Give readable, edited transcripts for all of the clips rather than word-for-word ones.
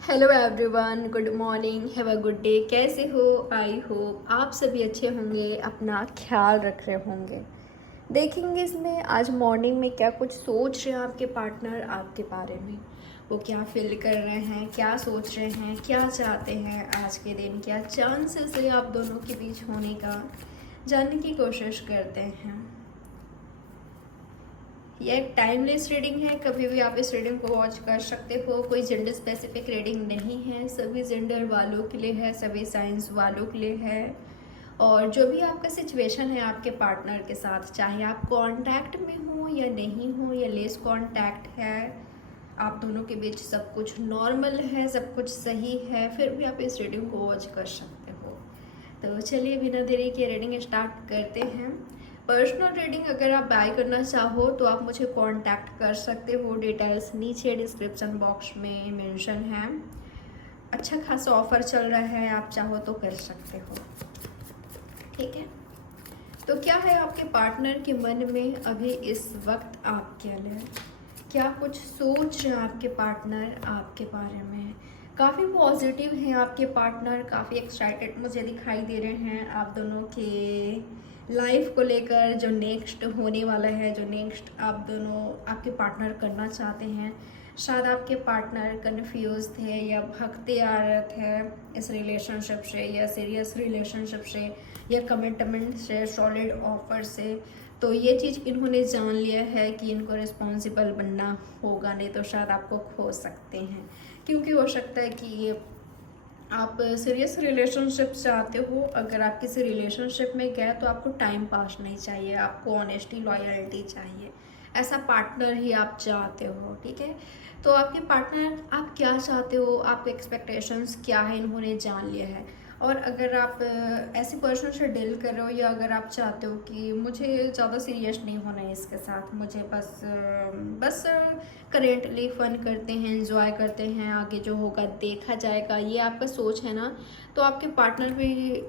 Hello everyone, good morning, have a good day. कैसे हो? I hope आप सभी अच्छे होंगे, अपना ख्याल रख रहे होंगे। देखेंगे इसमें आज मॉर्निंग में क्या कुछ सोच रहे हैं आपके पार्टनर आपके बारे में। वो क्या फील कर रहे हैं, क्या सोच रहे हैं, क्या चाहते हैं आज के दिन, क्या चांसेस है आप दोनों के बीच होने का, जानने की कोशिश करते हैं। ये एक टाइमलेस रीडिंग है, कभी भी आप इस रीडिंग को वॉच कर सकते हो। कोई जेंडर स्पेसिफिक रीडिंग नहीं है, सभी जेंडर वालों के लिए है, सभी साइंस वालों के लिए है। और जो भी आपका सिचुएशन है आपके पार्टनर के साथ, चाहे आप कांटेक्ट में हो या नहीं हो या लेस कांटेक्ट है, आप दोनों के बीच सब कुछ नॉर्मल है, सब कुछ सही है, फिर भी आप इस रीडिंग को वॉच कर सकते हो। तो चलिए बिना देरी के रीडिंग स्टार्ट करते हैं। पर्सनल रीडिंग अगर आप बाय करना चाहो तो आप मुझे कांटेक्ट कर सकते हो। डिटेल्स नीचे डिस्क्रिप्शन बॉक्स में मेंशन है। अच्छा खासा ऑफर चल रहा है, आप चाहो तो कर सकते हो। ठीक है, तो क्या है आपके पार्टनर के मन में अभी इस वक्त आपके लिए? क्या कुछ सोच रहे हैं आपके पार्टनर आपके बारे में? काफ़ी पॉजिटिव हैं आपके पार्टनर, काफ़ी एक्साइटेड मुझे दिखाई दे रहे हैं आप दोनों के लाइफ को लेकर, जो नेक्स्ट होने वाला है, जो नेक्स्ट आप दोनों आपके पार्टनर करना चाहते हैं। शायद आपके पार्टनर कंफ्यूज थे या भगते आ रहे थे इस रिलेशनशिप से, या सीरियस रिलेशनशिप से, या कमिटमेंट से, सॉलिड ऑफर से। तो ये चीज़ इन्होंने जान लिया है कि इनको रिस्पॉन्सिबल बनना होगा, नहीं तो शायद आपको खो सकते हैं। क्योंकि हो सकता है कि आप सीरियस रिलेशनशिप चाहते हो। अगर आप किसी रिलेशनशिप में गए तो आपको टाइम पास नहीं चाहिए, आपको ऑनेस्टी लॉयल्टी चाहिए। ऐसा पार्टनर ही आप चाहते हो। ठीक है, तो आपके पार्टनर आप क्या चाहते हो, आपके एक्सपेक्टेशंस क्या है, इन्होंने जान लिया है। और अगर आप ऐसी पर्सन से डील कर रहे हो, या अगर आप चाहते हो कि मुझे ज़्यादा सीरियस नहीं होना है इसके साथ, मुझे बस करेंटली फन करते हैं, एंजॉय करते हैं, आगे जो होगा देखा जाएगा, ये आपका सोच है ना, तो आपके पार्टनर भी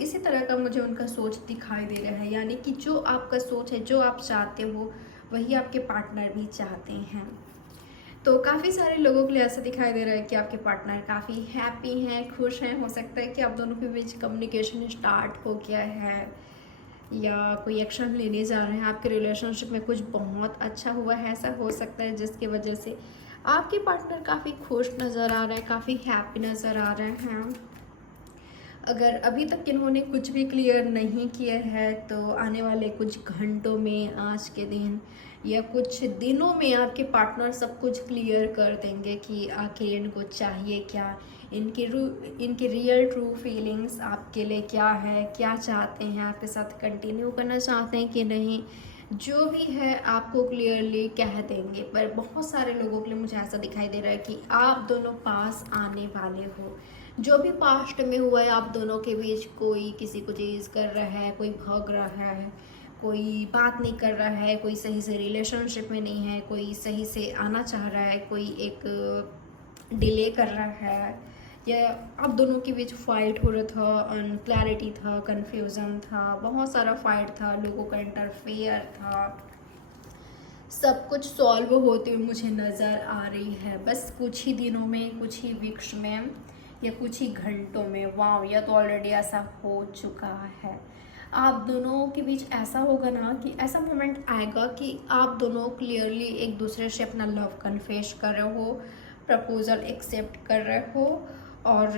इसी तरह का मुझे उनका सोच दिखाई दे रहा है। यानी कि जो आपका सोच है, जो आप चाहते हो, वही आपके पार्टनर भी चाहते हैं। तो काफ़ी सारे लोगों के लिए ऐसा दिखाई दे रहा है कि आपके पार्टनर काफ़ी हैप्पी हैं, खुश हैं। हो सकता है कि आप दोनों के बीच कम्युनिकेशन स्टार्ट हो गया है, या कोई एक्शन लेने जा रहे हैं। आपके रिलेशनशिप में कुछ बहुत अच्छा हुआ है, ऐसा हो सकता है जिसकी वजह से आपके पार्टनर काफ़ी खुश नज़र आ रहे हैं, काफ़ी हैप्पी नज़र आ रहे हैं। अगर अभी तक इन्होंने कुछ भी क्लियर नहीं किया है तो आने वाले कुछ घंटों में, आज के दिन या कुछ दिनों में, आपके पार्टनर सब कुछ क्लियर कर देंगे कि आखिर इनको चाहिए क्या, इनकी रियल ट्रू फीलिंग्स आपके लिए क्या है, क्या चाहते हैं, आपके साथ कंटिन्यू करना चाहते हैं कि नहीं। जो भी है आपको क्लियरली कह देंगे। पर बहुत सारे लोगों के लिए मुझे ऐसा दिखाई दे रहा है कि आप दोनों पास आने वाले हो। जो भी पास्ट में हुआ है आप दोनों के बीच, कोई किसी को चीज़ कर रहा है, कोई भाग रहा है, कोई बात नहीं कर रहा है, कोई सही से रिलेशनशिप में नहीं है, कोई सही से आना चाह रहा है, कोई एक डिले कर रहा है, या आप दोनों के बीच फाइट हो रहा था, अनक्लैरिटी था, कन्फ्यूज़न था, बहुत सारा फाइट था, लोगों का इंटरफेयर था। सब कुछ सॉल्व होते हुए मुझे नज़र आ रही है, बस कुछ ही दिनों में, कुछ ही वीक्स में, या कुछ ही घंटों में। वाह, यह तो ऑलरेडी ऐसा हो चुका है। आप दोनों के बीच ऐसा होगा ना कि ऐसा मोमेंट आएगा कि आप दोनों क्लियरली एक दूसरे से अपना लव कन्फेस कर रहे हो, प्रपोज़ल एक्सेप्ट कर रहे हो, और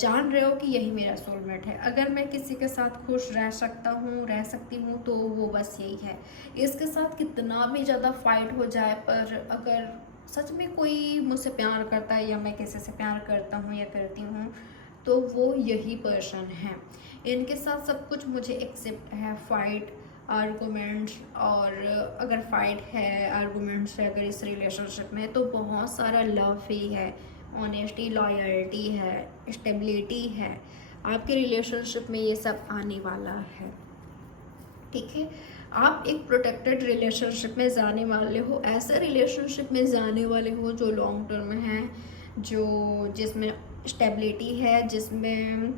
जान रहे हो कि यही मेरा सोलमेट है। अगर मैं किसी के साथ खुश रह सकता हूँ, रह सकती हूँ, तो वो बस यही है। इसके साथ कितना भी ज़्यादा फाइट हो जाए, पर अगर सच में कोई मुझसे प्यार करता है, या मैं किसी से प्यार करता हूँ या करती हूँ, तो वो यही पर्सन है। इनके साथ सब कुछ मुझे एक्सेप्ट है। फाइट, आर्गूमेंट्स, और अगर फाइट है, आर्गूमेंट्स है अगर इस रिलेशनशिप में, तो बहुत सारा लव ही है, ऑनेस्टी, लॉयल्टी है, स्टेबिलिटी है। आपके रिलेशनशिप में ये सब आने वाला है। ठीक है, आप एक प्रोटेक्टेड रिलेशनशिप में जाने वाले हो, ऐसे रिलेशनशिप में जाने वाले हो जो लॉन्ग टर्म है, जिसमें स्टेबिलिटी है, जिसमें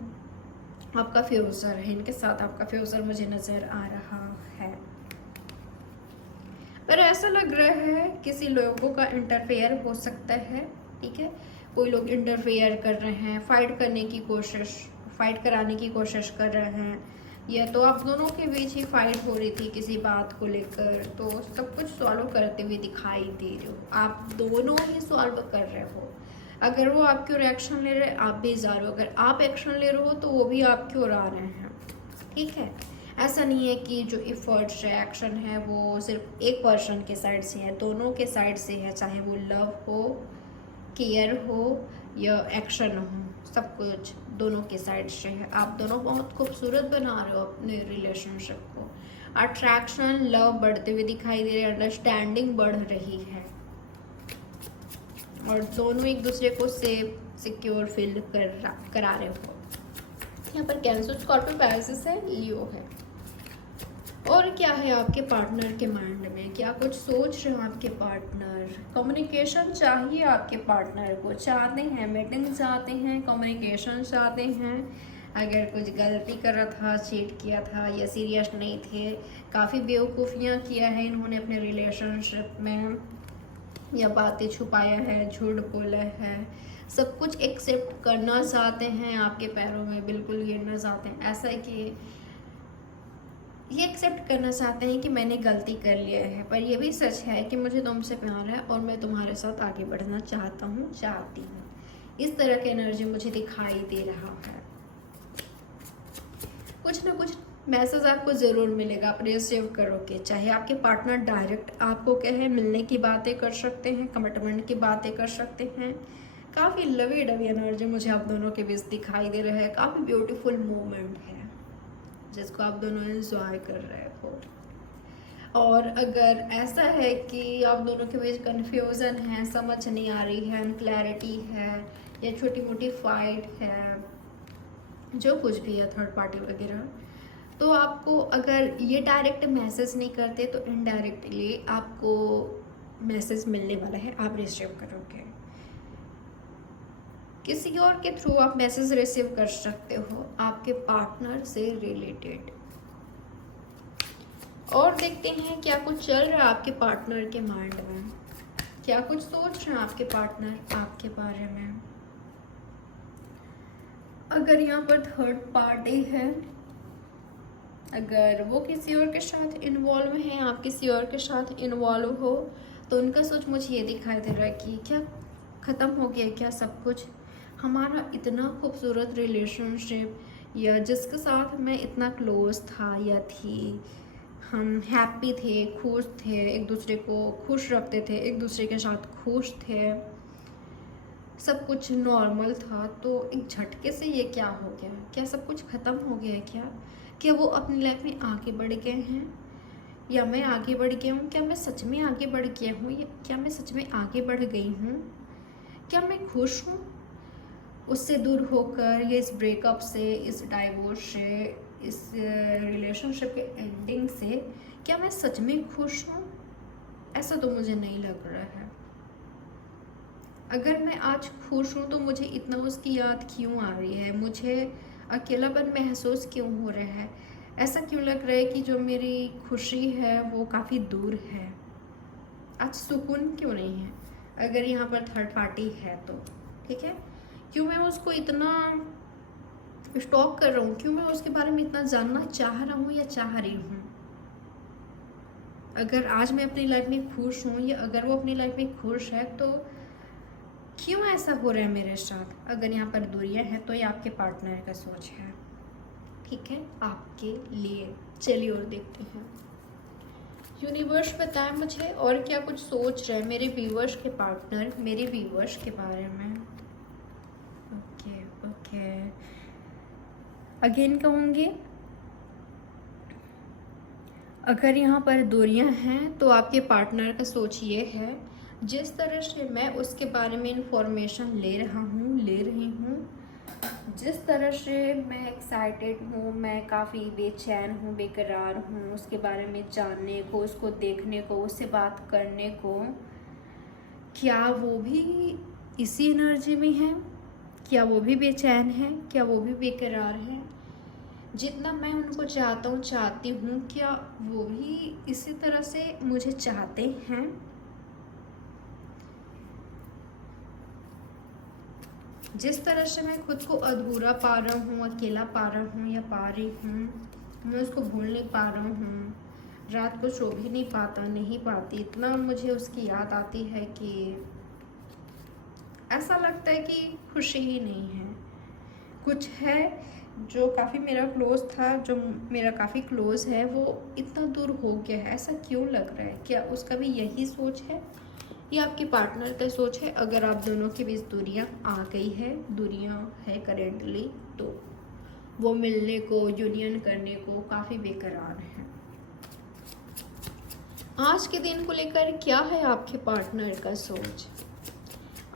आपका फ्यूचर है। इनके साथ आपका फ्यूचर मुझे नज़र आ रहा है। पर ऐसा लग रहा है किसी लोगों का इंटरफेयर हो सकता है, ठीक है। कोई लोग इंटरफेयर कर रहे हैं, फाइट कराने की कोशिश कर रहे हैं, या तो आप दोनों के बीच ही फाइट हो रही थी किसी बात को लेकर, तो सब कुछ सॉल्व करते हुए दिखाई दे रहे हो, आप दोनों ही सॉल्व कर रहे हो। अगर वो आपकी ओर एक्शन ले रहे हैं, आप भी जा रहे हो, अगर आप एक्शन ले रहे हो तो वो भी आपकी ओर आ रहे हैं, ठीक है। ऐसा नहीं है कि जो एफर्ट्स है, एक्शन है, वो सिर्फ एक पर्सन के साइड से है, दोनों के साइड से है, चाहे वो लव हो, केयर हो या एक्शन हो, सब कुछ दोनों के साइड से है। आप दोनों बहुत खूबसूरत बना रहे हो अपने रिलेशनशिप को। अट्रैक्शन, लव बढ़ते हुए दिखाई दे रहे हैं, अंडरस्टैंडिंग बढ़ रही है, और दोनों एक दूसरे को सेफ सिक्योर फील करा रहे हो। यहाँ पर कैंसर, स्कॉर्पियो, पैरासिस है, लियो है। और क्या है आपके पार्टनर के माइंड में, क्या कुछ सोच रहे हो आपके पार्टनर? कम्युनिकेशन चाहिए आपके पार्टनर को, चाहते हैं मीटिंग, चाहते हैं कम्युनिकेशन, चाहते हैं। अगर कुछ गलती कर रहा था, चीट किया था या सीरियस नहीं थे, काफ़ी बेवकूफ़ियाँ किया है इन्होंने अपने रिलेशनशिप में, या बातें छुपाया है, झूठ बोला है, सब कुछ एक्सेप्ट करना चाहते हैं, आपके पैरों में बिल्कुल गिरना चाहते हैं। ऐसा है कि ये एक्सेप्ट करना चाहते हैं कि मैंने गलती कर लिया है, पर यह भी सच है कि मुझे तुमसे प्यार है और मैं तुम्हारे साथ आगे बढ़ना चाहता हूँ, चाहती हूँ। इस तरह की एनर्जी मुझे दिखाई दे रहा है। कुछ ना कुछ मैसेज आपको ज़रूर मिलेगा, आप रिसीव करोगे। चाहे आपके पार्टनर डायरेक्ट आपको कहे, मिलने की बातें कर सकते हैं, कमिटमेंट की बातें कर सकते हैं। काफ़ी लवी डवी एनर्जी मुझे आप दोनों के बीच दिखाई दे रहा है। काफ़ी ब्यूटीफुल मोमेंट है जिसको आप दोनों एंजॉय कर रहे हो। और अगर ऐसा है कि आप दोनों के बीच कन्फ्यूज़न है, समझ नहीं आ रही है, अनक्लैरिटी है, या छोटी मोटी फाइट है, जो कुछ भी है, थर्ड पार्टी वगैरह, तो आपको अगर ये डायरेक्ट मैसेज नहीं करते तो इनडायरेक्टली आपको मैसेज मिलने वाला है, आप रिसीव करोगे। किसी और के थ्रू आप मैसेज रिसीव कर सकते हो आपके पार्टनर से रिलेटेड। और देखते हैं क्या कुछ चल रहा है आपके पार्टनर के माइंड में, क्या कुछ सोच रहे हैं आपके पार्टनर आपके बारे में। अगर यहाँ पर थर्ड पार्टी है, अगर वो किसी और के साथ इन्वॉल्व है, आप किसी और के साथ इन्वॉल्व हो, तो उनका सोच मुझे ये दिखाई दे रहा है कि क्या ख़त्म हो गया, क्या सब कुछ हमारा इतना खूबसूरत रिलेशनशिप, या जिसके साथ मैं इतना क्लोज था या थी, हम हैप्पी थे, खुश थे, एक दूसरे को खुश रखते थे, एक दूसरे के साथ खुश थे, सब कुछ नॉर्मल था, तो एक झटके से ये क्या हो गया? क्या सब कुछ ख़त्म हो गया है क्या वो अपनी लाइफ में आगे बढ़ गए हैं, या मैं आगे बढ़ गया हूँ? क्या मैं सच में आगे बढ़ गया हूँ, या क्या मैं सच में आगे बढ़ गई हूँ? क्या मैं खुश हूँ उससे दूर होकर, या इस ब्रेकअप से, इस डाइवोर्स से, इस रिलेशनशिप के एंडिंग से? क्या मैं सच में खुश हूँ? ऐसा तो मुझे नहीं लग रहा है। अगर मैं आज खुश हूँ तो मुझे इतना उसकी याद क्यों आ रही है, मुझे अकेलापन महसूस क्यों हो रहा है, ऐसा क्यों लग रहा है कि जो मेरी खुशी है वो काफ़ी दूर है, आज सुकून क्यों नहीं है? अगर यहाँ पर थर्ड पार्टी है तो ठीक है, क्यों मैं उसको इतना स्टॉक कर रहा हूँ, क्यों मैं उसके बारे में इतना जानना चाह रहा हूँ या चाह रही हूँ? अगर आज मैं अपनी लाइफ में खुश हूँ, या अगर वो अपनी लाइफ में खुश है, तो क्यों ऐसा हो रहा है मेरे साथ? अगर यहाँ पर दूरियाँ हैं तो ये आपके पार्टनर का सोच है, ठीक है, आपके लिए। चलिए और देखते हैं यूनिवर्स बताएं मुझे और क्या कुछ सोच रहे हैं मेरे व्यूवर्स के पार्टनर मेरे व्यूवर्स के बारे में। ओके अगेन कहूँगी, अगर यहाँ पर दूरियाँ हैं तो आपके पार्टनर का सोच ये है, जिस तरह से मैं उसके बारे में इंफॉर्मेशन ले रही हूँ, जिस तरह से मैं एक्साइटेड हूँ, मैं काफ़ी बेचैन हूँ, बेकरार हूँ उसके बारे में जानने को, उसको देखने को, उससे बात करने को, क्या वो भी इसी एनर्जी में है? क्या वो भी बेचैन है? क्या वो भी बेकरार है? जितना मैं उनको चाहती हूँ, क्या वो भी इसी तरह से मुझे चाहते हैं? जिस तरह से मैं खुद को अधूरा पा रहा हूँ, अकेला पा रहा हूँ या पा रही हूँ, मैं उसको भूल नहीं पा रहा हूँ, रात को सो भी नहीं पाती, इतना मुझे उसकी याद आती है कि ऐसा लगता है कि खुशी ही नहीं है। कुछ है जो काफ़ी मेरा क्लोज था, जो मेरा काफ़ी क्लोज है, वो इतना दूर हो गया है। ऐसा क्यों लग रहा है? क्या उसका भी यही सोच है या आपके पार्टनर का सोच है? अगर आप दोनों के बीच दूरियां आ गई है, दूरियां है करेंटली, तो वो मिलने को, यूनियन करने को काफ़ी बेकरार है। आज के दिन को लेकर क्या है आपके पार्टनर का सोच?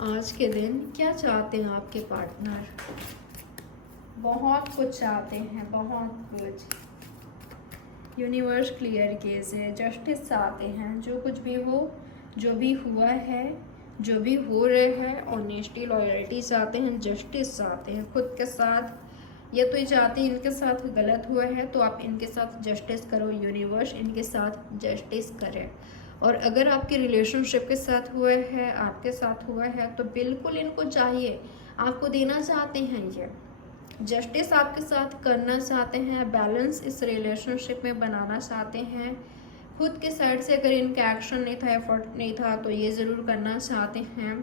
आज के दिन क्या चाहते हैं आपके पार्टनर? बहुत कुछ चाहते हैं, बहुत कुछ। यूनिवर्स क्लियर केस है, जस्टिस चाहते हैं। जो कुछ भी हो, जो भी हुआ है, जो भी हो रहे हैं, ऑनेस्टी, लॉयल्टी चाहते हैं, जस्टिस चाहते हैं खुद के साथ। या तो ये चाहते हैं इनके साथ गलत हुआ है तो आप इनके साथ जस्टिस करो, यूनिवर्स इनके साथ जस्टिस करे। और अगर आपके रिलेशनशिप के साथ हुआ है, आपके साथ हुआ है, तो बिल्कुल इनको चाहिए, आपको देना चाहते हैं, ये जस्टिस आपके साथ करना चाहते हैं, बैलेंस इस रिलेशनशिप में बनाना चाहते हैं। खुद के साइड से अगर इनका एक्शन नहीं था, एफर्ट नहीं था, तो ये ज़रूर करना चाहते हैं।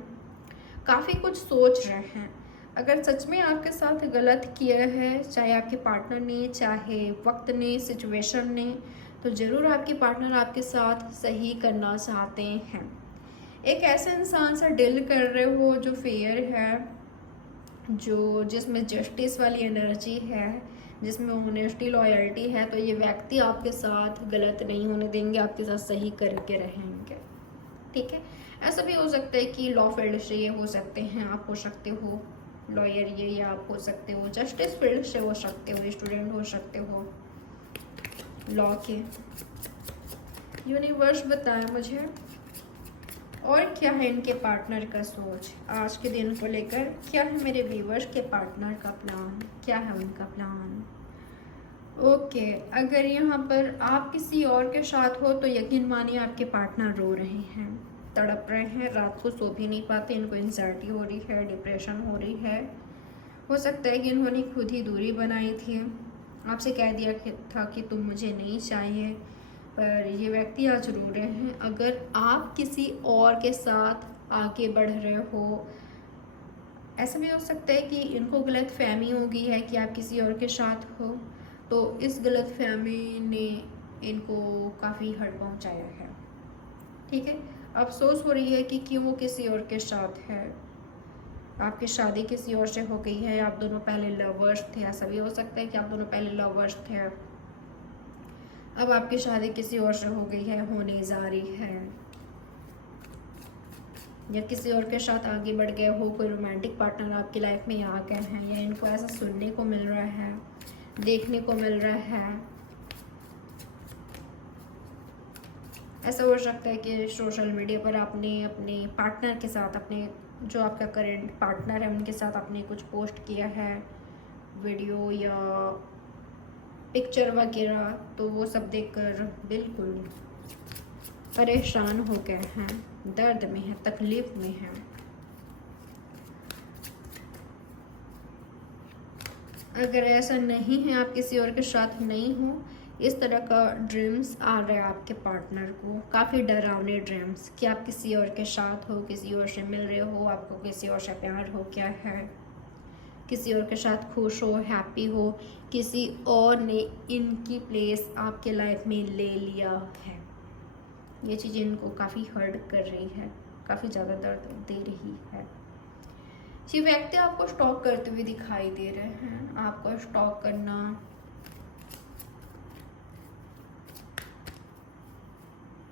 काफ़ी कुछ सोच रहे हैं। अगर सच में आपके साथ गलत किया है, चाहे आपके पार्टनर ने, चाहे वक्त ने, सिचुएशन ने, तो ज़रूर आपके पार्टनर आपके साथ सही करना चाहते हैं। एक ऐसे इंसान से डील कर रहे हो जो फेयर है, जो जिसमें जस्टिस वाली एनर्जी है, जिसमें ऑनेस्टी, लॉयल्टी है, तो ये व्यक्ति आपके साथ गलत नहीं होने देंगे, आपके साथ सही करके रहेंगे। ठीक है। ऐसा भी हो सकता है कि लॉ फील्ड से ये हो सकते हैं, आप हो सकते हो लॉयर ये, या आप हो सकते हो जस्टिस फील्ड से हो सकते हो, स्टूडेंट हो सकते हो लॉ के। यूनिवर्स बताए मुझे और क्या है इनके पार्टनर का सोच आज के दिन को लेकर। क्या है मेरे व्यूवर्स के पार्टनर का प्लान, क्या है उनका प्लान? ओके, अगर यहाँ पर आप किसी और के साथ हो तो यकीन मानिए आपके पार्टनर रो रहे हैं, तड़प रहे हैं, रात को सो भी नहीं पाते, इनको एंजाइटी हो रही है, डिप्रेशन हो रही है। हो सकता है कि इन्होंने खुद ही दूरी बनाई थी, आपसे कह दिया था कि तुम मुझे नहीं चाहिए, पर ये व्यक्ति आज रो रहे हैं। अगर आप किसी और के साथ आगे बढ़ रहे हो, ऐसा भी हो सकता है कि इनको गलत फहमी हो गई है कि आप किसी और के साथ हो, तो इस गलत फहमी ने इनको काफ़ी हर्ट पहुंचाया है। ठीक है, अफसोस हो रही है कि क्यों वो किसी और के साथ है, आपकी शादी किसी और से हो गई है, आप दोनों पहले लवर्स थे। ऐसा भी हो सकता है कि आप दोनों पहले लवर्स थे, अब आपकी शादी किसी और से हो गई है, होने जा रही है, या किसी और के साथ आगे बढ़ गए हो, कोई रोमांटिक पार्टनर आपकी लाइफ में आ गए हैं, या इनको ऐसा सुनने को मिल रहा है, देखने को मिल रहा है। ऐसा हो सकता है कि सोशल मीडिया पर आपने अपने पार्टनर के साथ, अपने जो आपका करंट पार्टनर है उनके साथ आपने कुछ पोस्ट किया है, वीडियो या पिक्चर वगैरह, तो वो सब देखकर बिल्कुल परेशान हो गए हैं, दर्द में है, तकलीफ में है। अगर ऐसा नहीं है, आप किसी और के साथ नहीं हो, इस तरह का ड्रीम्स आ रहा है आपके पार्टनर को, काफ़ी डरावने ड्रीम्स कि आप किसी और के साथ हो, किसी और से मिल रहे हो, आपको किसी और से प्यार हो क्या है, किसी और के साथ खुश हो, हैप्पी हो, किसी और ने इनकी प्लेस आपके लाइफ में ले लिया है। ये चीज़ इनको काफ़ी हर्ट कर रही है, काफ़ी ज़्यादा दर्द दे रही है। ये व्यक्ति आपको स्टॉक करते हुए दिखाई दे रहे हैं, आपको स्टॉक करना,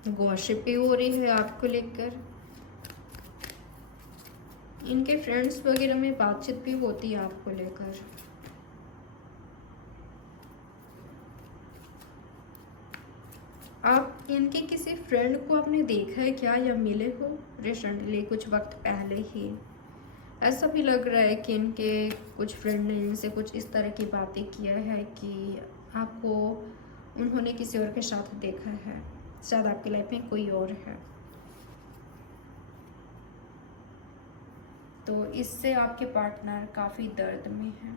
गॉसिप भी हो रही है आपको लेकर, इनके फ्रेंड्स वगैरह में बातचीत भी होती है आपको लेकर। आप इनके किसी फ्रेंड को आपने देखा है क्या, या मिले हो रिसेंटली, कुछ वक्त पहले ही? ऐसा भी लग रहा है कि इनके कुछ फ्रेंड ने इनसे कुछ इस तरह की बातें किया है कि आपको उन्होंने किसी और के साथ देखा है, शायद आपकी लाइफ में कोई और है। तो इससे आपके पार्टनर काफ़ी दर्द में है,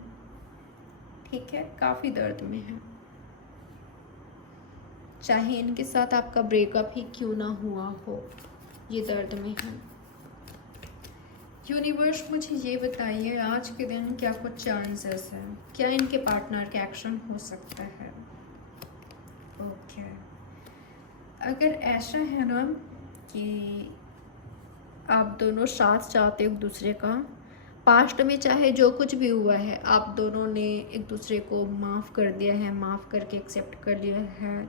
ठीक है, काफ़ी दर्द में है। चाहे इनके साथ आपका ब्रेकअप ही क्यों ना हुआ हो, ये दर्द में है। यूनिवर्स मुझे ये बताइए आज के दिन क्या कुछ चांसेस हैं, क्या इनके पार्टनर का एक्शन हो सकता है। ओके, अगर ऐसा है ना कि आप दोनों साथ चाहते हो एक दूसरे का, पास्ट में चाहे जो कुछ भी हुआ है आप दोनों ने एक दूसरे को माफ़ कर दिया है, माफ़ करके एक्सेप्ट कर लिया है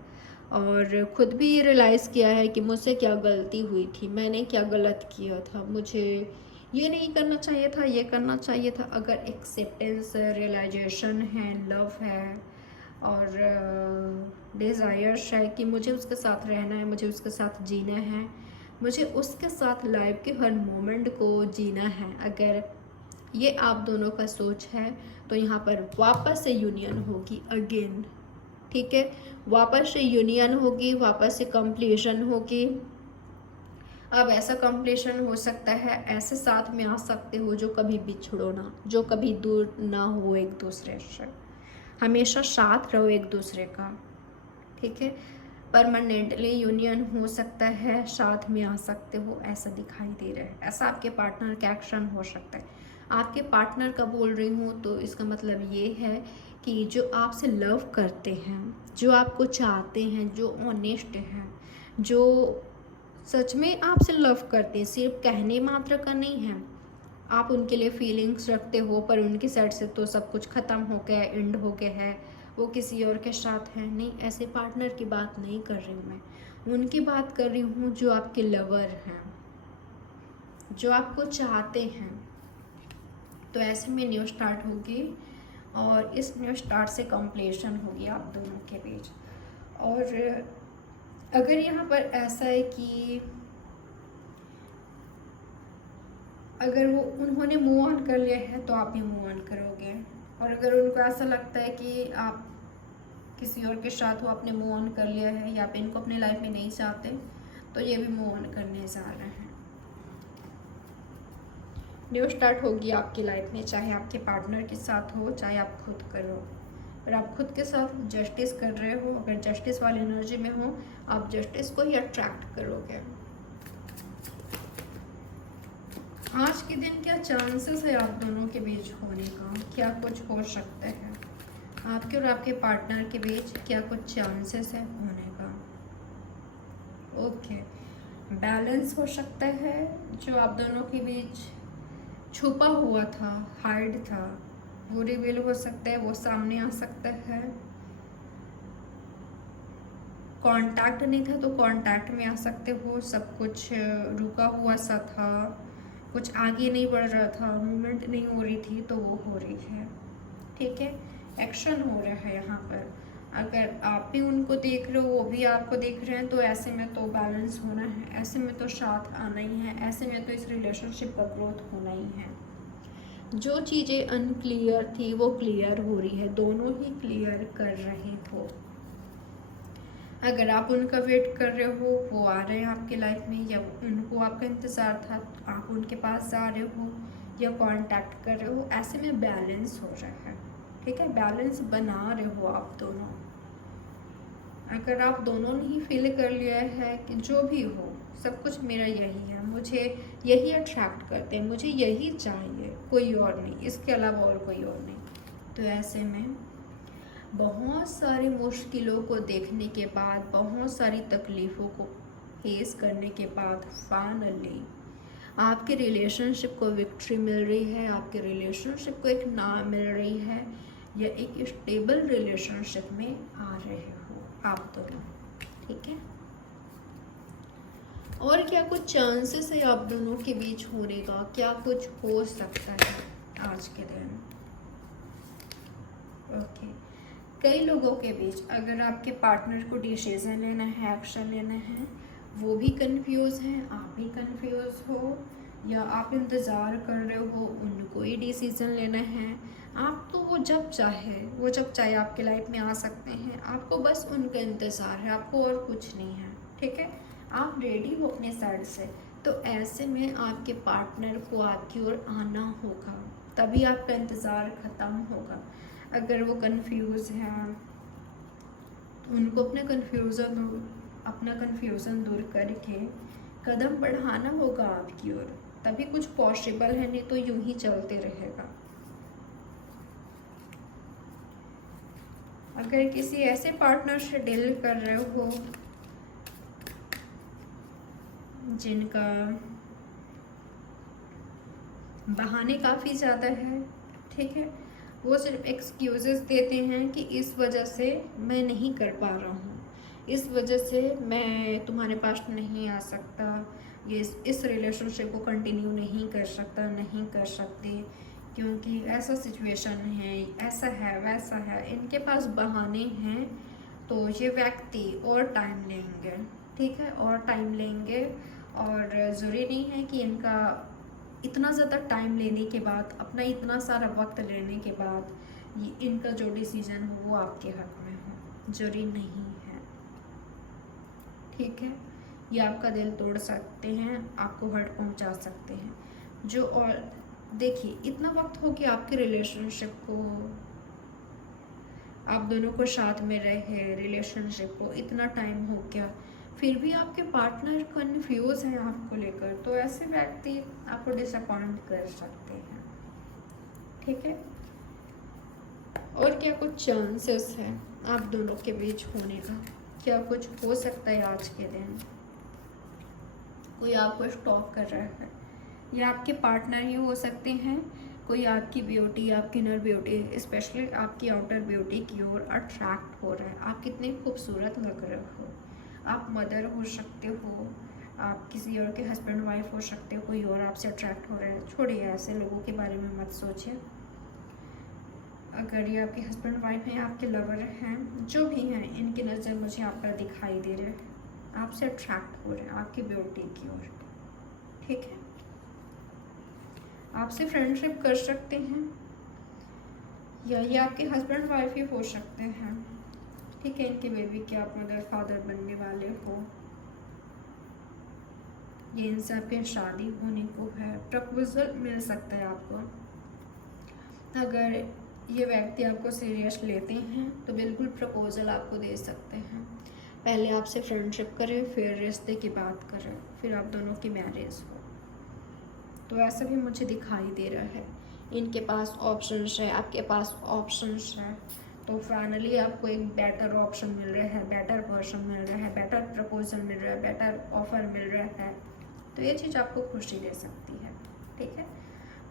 और ख़ुद भी ये रियलाइज़ किया है कि मुझसे क्या गलती हुई थी, मैंने क्या गलत किया था, मुझे ये नहीं करना चाहिए था, ये करना चाहिए था। अगर एक्सेप्टेंस, रियलाइजेशन है, लव है और डिज़ायर्स है कि मुझे उसके साथ रहना है, मुझे उसके साथ जीना है, मुझे उसके साथ लाइफ के हर मोमेंट को जीना है, अगर ये आप दोनों का सोच है तो यहाँ पर वापस से यूनियन होगी अगेन, ठीक है, वापस से यूनियन होगी, वापस से कंप्लीशन होगी। अब ऐसा कंप्लीशन हो सकता है, ऐसे साथ में आ सकते हो जो कभी बिछड़ो ना, जो कभी दूर ना हो एक दूसरे से, हमेशा साथ रहो एक दूसरे का, ठीक है। परमानेंटली यूनियन हो सकता है, साथ में आ सकते हो, ऐसा दिखाई दे रहा है। ऐसा आपके पार्टनर का एक्शन हो सकता है। आपके पार्टनर का बोल रही हूँ तो इसका मतलब ये है कि जो आपसे लव करते हैं, जो आपको चाहते हैं, जो ऑनेस्ट हैं, जो सच में आपसे लव करते हैं, सिर्फ कहने मात्र का नहीं है, आप उनके लिए फीलिंग्स रखते हो, पर उनकी साइड से तो सब कुछ ख़त्म हो गया, एंड हो गया है, वो किसी और के साथ है। नहीं, ऐसे पार्टनर की बात नहीं कर रही हूँ मैं, उनकी बात कर रही हूँ जो आपके लवर हैं, जो आपको चाहते हैं। तो ऐसे में न्यू स्टार्ट होगी और इस न्यू स्टार्ट से कंप्लीशन होगी आप दोनों के बीच। और अगर यहाँ पर ऐसा है कि अगर वो उन्होंने मूव ऑन कर लिया है तो आप भी मूव ऑन करोगे, और अगर उनको ऐसा लगता है कि आप किसी और के साथ हो, आपने मूव ऑन कर लिया है या आप इनको अपने लाइफ में नहीं चाहते, तो ये भी मूव ऑन करने जा रहे हैं। न्यू स्टार्ट होगी आपकी लाइफ में, चाहे आपके पार्टनर के साथ हो, चाहे आप खुद करो। और आप खुद के साथ जस्टिस कर रहे हो, अगर जस्टिस वाली एनर्जी में हो, आप जस्टिस को ही अट्रैक्ट करोगे। आज के दिन क्या चांसेस है आप दोनों के बीच होने का, क्या कुछ हो सकता है आपके और आपके पार्टनर के बीच, क्या कुछ चांसेस है होने का। ओके, बैलेंस हो सकता है, जो आप दोनों के बीच छुपा हुआ था, हाइड था, वो रिवील हो सकता है, वो सामने आ सकता है। कांटेक्ट नहीं था तो कांटेक्ट में आ सकते हो, सब कुछ रुका हुआ सा था, कुछ आगे नहीं बढ़ रहा था, मूवमेंट नहीं हो रही थी, तो वो हो रही है, ठीक है, एक्शन हो रहा है यहाँ पर। अगर आप भी उनको देख रहे हो, वो भी आपको देख रहे हैं, तो ऐसे में तो बैलेंस होना है, ऐसे में तो साथ आना ही है, ऐसे में तो इस रिलेशनशिप का ग्रोथ होना ही है। जो चीज़ें अनक्लियर थी वो क्लियर हो रही है, दोनों ही क्लियर कर रहे हो। अगर आप उनका वेट कर रहे हो, वो आ रहे हैं आपकी लाइफ में, या उनको आपका इंतज़ार था तो आप उनके पास जा रहे हो या कांटेक्ट कर रहे हो, ऐसे में बैलेंस हो रहा है, ठीक है, बैलेंस बना रहे हो आप दोनों। अगर आप दोनों ने ही फील कर लिया है कि जो भी हो सब कुछ मेरा यही है, मुझे यही अट्रैक्ट करते हैं, मुझे यही चाहिए, कोई और नहीं, इसके अलावा और कोई और नहीं, तो ऐसे में बहुत सारी मुश्किलों को देखने के बाद, बहुत सारी तकलीफ़ों को फेस करने के बाद फाइनली आपके रिलेशनशिप को विक्ट्री मिल रही है, आपके रिलेशनशिप को एक नाम मिल रही है, या एक स्टेबल रिलेशनशिप में आ रहे हो आप दोनों, ठीक है। और क्या कुछ चांसेस है आप दोनों के बीच होने का, क्या कुछ हो सकता है आज के दिन। ओके, कई लोगों के बीच अगर आपके पार्टनर को डिसीजन लेना है, एक्शन लेना है, वो भी कंफ्यूज हैं, आप भी कंफ्यूज हो, या आप इंतज़ार कर रहे हो उनको ही डिसीज़न लेना है। आप तो वो जब चाहे आपके लाइफ में आ सकते हैं, आपको बस उनका इंतज़ार है, आपको और कुछ नहीं है, ठीक है। आप रेडी हो अपने साइड से, तो ऐसे में आपके पार्टनर को आपकी ओर आना होगा, तभी आपका इंतज़ार ख़त्म होगा। अगर वो कंफ्यूज है तो उनको अपना कन्फ्यूज़न दूर करके कदम बढ़ाना होगा आपकी ओर, तभी कुछ पॉसिबल है, नहीं तो यूं ही चलते रहेगा। अगर किसी ऐसे पार्टनर से डील कर रहे हो जिनका बहाने काफ़ी ज़्यादा है, ठीक है, वो सिर्फ एक्सक्यूज़ेस देते हैं कि इस वजह से मैं नहीं कर पा रहा हूँ, इस वजह से मैं तुम्हारे पास नहीं आ सकता, ये इस रिलेशनशिप को कंटिन्यू नहीं कर सकता, नहीं कर सकते, क्योंकि ऐसा सिचुएशन है, ऐसा है, वैसा है। इनके पास बहाने हैं, तो ये व्यक्ति और टाइम लेंगे, ठीक है, और टाइम लेंगे। और ज़रूरी नहीं है कि इनका इतना ज़्यादा टाइम लेने के बाद, अपना इतना सारा वक्त लेने के बाद ये इनका जो डिसीज़न हो वो आपके हक में हो, ज़रूरी नहीं है, ठीक है। ये आपका दिल तोड़ सकते हैं, आपको हर्ट पहुंचा सकते हैं जो। और देखिए, इतना वक्त हो कि आपके रिलेशनशिप को, आप दोनों को साथ में रहे, रिलेशनशिप को इतना टाइम हो गया, फिर भी आपके पार्टनर कंफ्यूज हैं आपको लेकर, तो ऐसे व्यक्ति आपको डिसअपॉइंट कर सकते हैं, ठीक है। और क्या कुछ चांसेस है आप दोनों के बीच होने का? क्या कुछ हो सकता है आज के दिन? कोई आपको स्टॉक कर रहा है, या आपके पार्टनर ही हो सकते हैं, कोई आपकी ब्यूटी, आपकी इनर ब्यूटी, स्पेशली आपकी आउटर ब्यूटी की ओर अट्रैक्ट हो रहा है। आप कितने खूबसूरत लग रहे हो, आप मदर हो सकते हो, आप किसी और के हस्बैंड वाइफ हो सकते हो, कोई और आपसे अट्रैक्ट हो रहा है। छोड़िए, ऐसे लोगों के बारे में मत सोचिए। अगर ये आपके हस्बैंड वाइफ हैं, आपके लवर हैं, जो भी हैं, इनकी नज़र मुझे आप पर दिखाई दे रहे हैं, आपसे अट्रैक्ट हो रहे हैं आपकी ब्यूटी की ओर, ठीक है। आपसे फ्रेंडशिप कर सकते हैं, या ये आपके हस्बैंड वाइफ ही हो सकते हैं, ठीक है। इनके बेबी के आप मदर फादर बनने वाले हो, ये इनसे आपकी शादी होने को है, प्रपोजल मिल सकता है आपको। अगर ये व्यक्ति आपको सीरियस लेते हैं तो बिल्कुल प्रपोजल आपको दे सकते हैं। पहले आपसे फ्रेंडशिप करें, फिर रिश्ते की बात करें, फिर आप दोनों की मैरिज हो, तो ऐसा भी मुझे दिखाई दे रहा है। इनके पास ऑप्शंस है, आपके पास ऑप्शंस है, तो फाइनली आपको एक बेटर ऑप्शन मिल रहा है, बेटर पर्सन मिल रहा है, बेटर प्रपोजल मिल रहा है, बेटर ऑफर मिल रहा है, तो ये चीज़ आपको खुशी दे सकती है, ठीक है।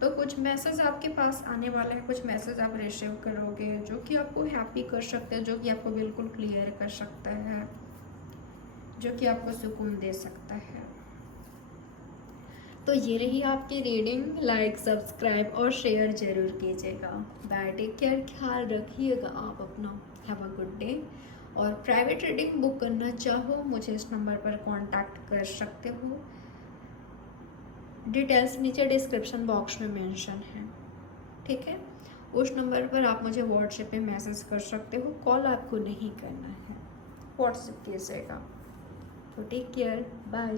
तो कुछ मैसेज आपके पास आने वाला है, कुछ मैसेज आप रिसीव करोगे जो कि आपको हैप्पी कर सकते हैं, जो कि आपको बिल्कुल क्लियर कर सकता है, जो कि आपको सुकून दे सकता है। तो ये रही आपकी रीडिंग। लाइक, सब्सक्राइब और शेयर जरूर कीजिएगा। बाय, टेक केयर, ख्याल रखिएगा आप अपना। Have a good day. और प्राइवेट रीडिंग बुक करना चाहो, मुझे इस नंबर पर कांटेक्ट कर सकते हो। डिटेल्स नीचे डिस्क्रिप्शन बॉक्स में मेंशन है, ठीक है। उस नंबर पर आप मुझे व्हाट्सएप पे मैसेज कर सकते हो, कॉल आपको नहीं करना है, व्हाट्सएप कीजिएगा। तो टेक केयर, बाय।